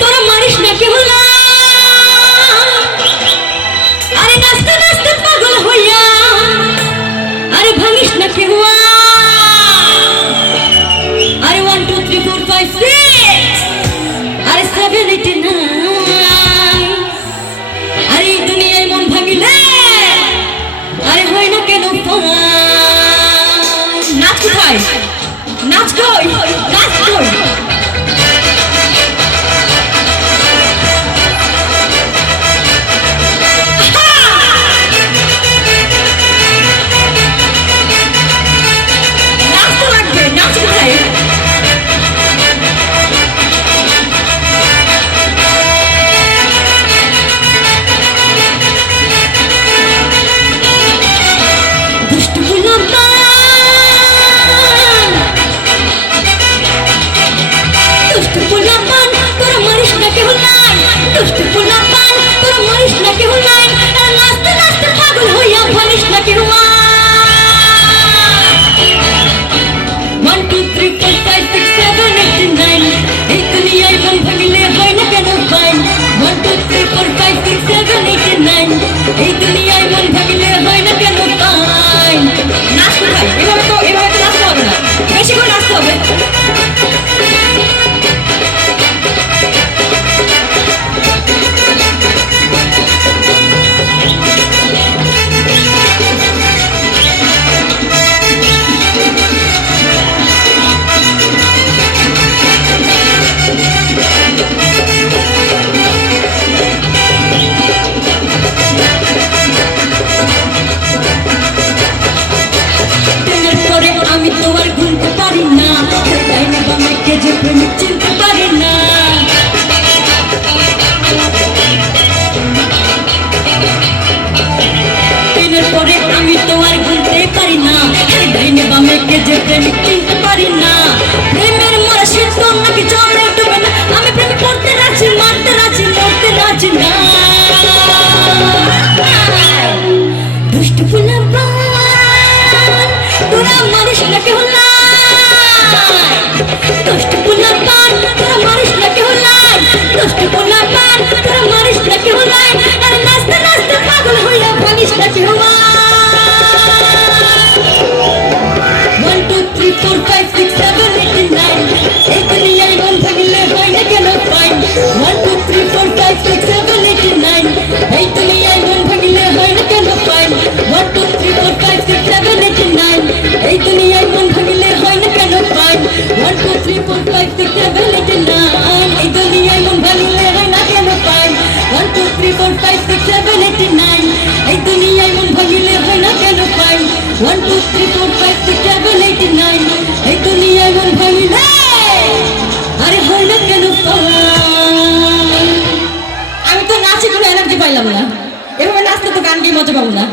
তোরা মারিস না কেউ না, আরে নাচতে নাচতে পাগল হইয়া, আরে ভাঙিস না কেউ, আরে 1 2 3 4 5 6, আরে 7 8 9, আরে এই দুনিয়ায় মন ভাঙিলে আরে হয় না কেন নাচ কোথায়, নাচ কই, নাচ কই। এই দুনিয়ায় মন ভাঙিলে হয় না কেন পাই, নাচ কোথায়, এভাবে তো নাচতে হবে না, বেশি করে নাচতে হবে। আমি তোমার গুনতে পারি না, ডাইনে বামে কে যে প্রেমিক চিনতে পারি না। দিনের পরে আমি তোমার গুনতে পারি না, ডাইনে বামে কে যে প্রেমিক চিনতে পারি না। প্রেমের মরা শীত নাকি জমে ডুবে না, আমি প্রেমে পড়তে রাজি, মারতে রাজি, মরতে রাজি না। দুষ্ট ফুলা তোরা মারিস না কেউ লাই, দুষ্ট ফুলা পান তোরা মারিস না কেউ লাই, দুষ্ট ফুলা পান তোরা মারিস না কেউ লাই, আরে নাচতে নাচতে পাগল হইয়া ভাঙিস না কেউ। 1 2 3 4 5 6 7 8 9, এই দুনিয়ায় মন ভাঙিলে হয় না কেন পাই। 1 2 3 4 5 6 7 8 9, এই দুনিয়ায় মন ভাঙিলে হয় না কেন পাই। 1 2 3 4 5 6 7 8 9, এই দুনিয়ায় মন ভাঙিলে হয় না কেন পাই। 1 2 3 4 5 6 7 8 9, এই দুনিয়ায় মন ভাঙিলে হয় না কেন পাই। 1 2 3 4 5 6 7 8 9, এই দুনিয়ায় মন ভাঙিলে হয় না কেন পাই। 1 2 3 4 5 6 7 8 9, এই দুনিয়ায় মন ভাঙিলে আরে হয় না কেন পাই। আমি তো নাচে কোনো এনার্জি পাইলাম না, এভাবে নাচতে তো গান দিয়ে মজা পাবো না।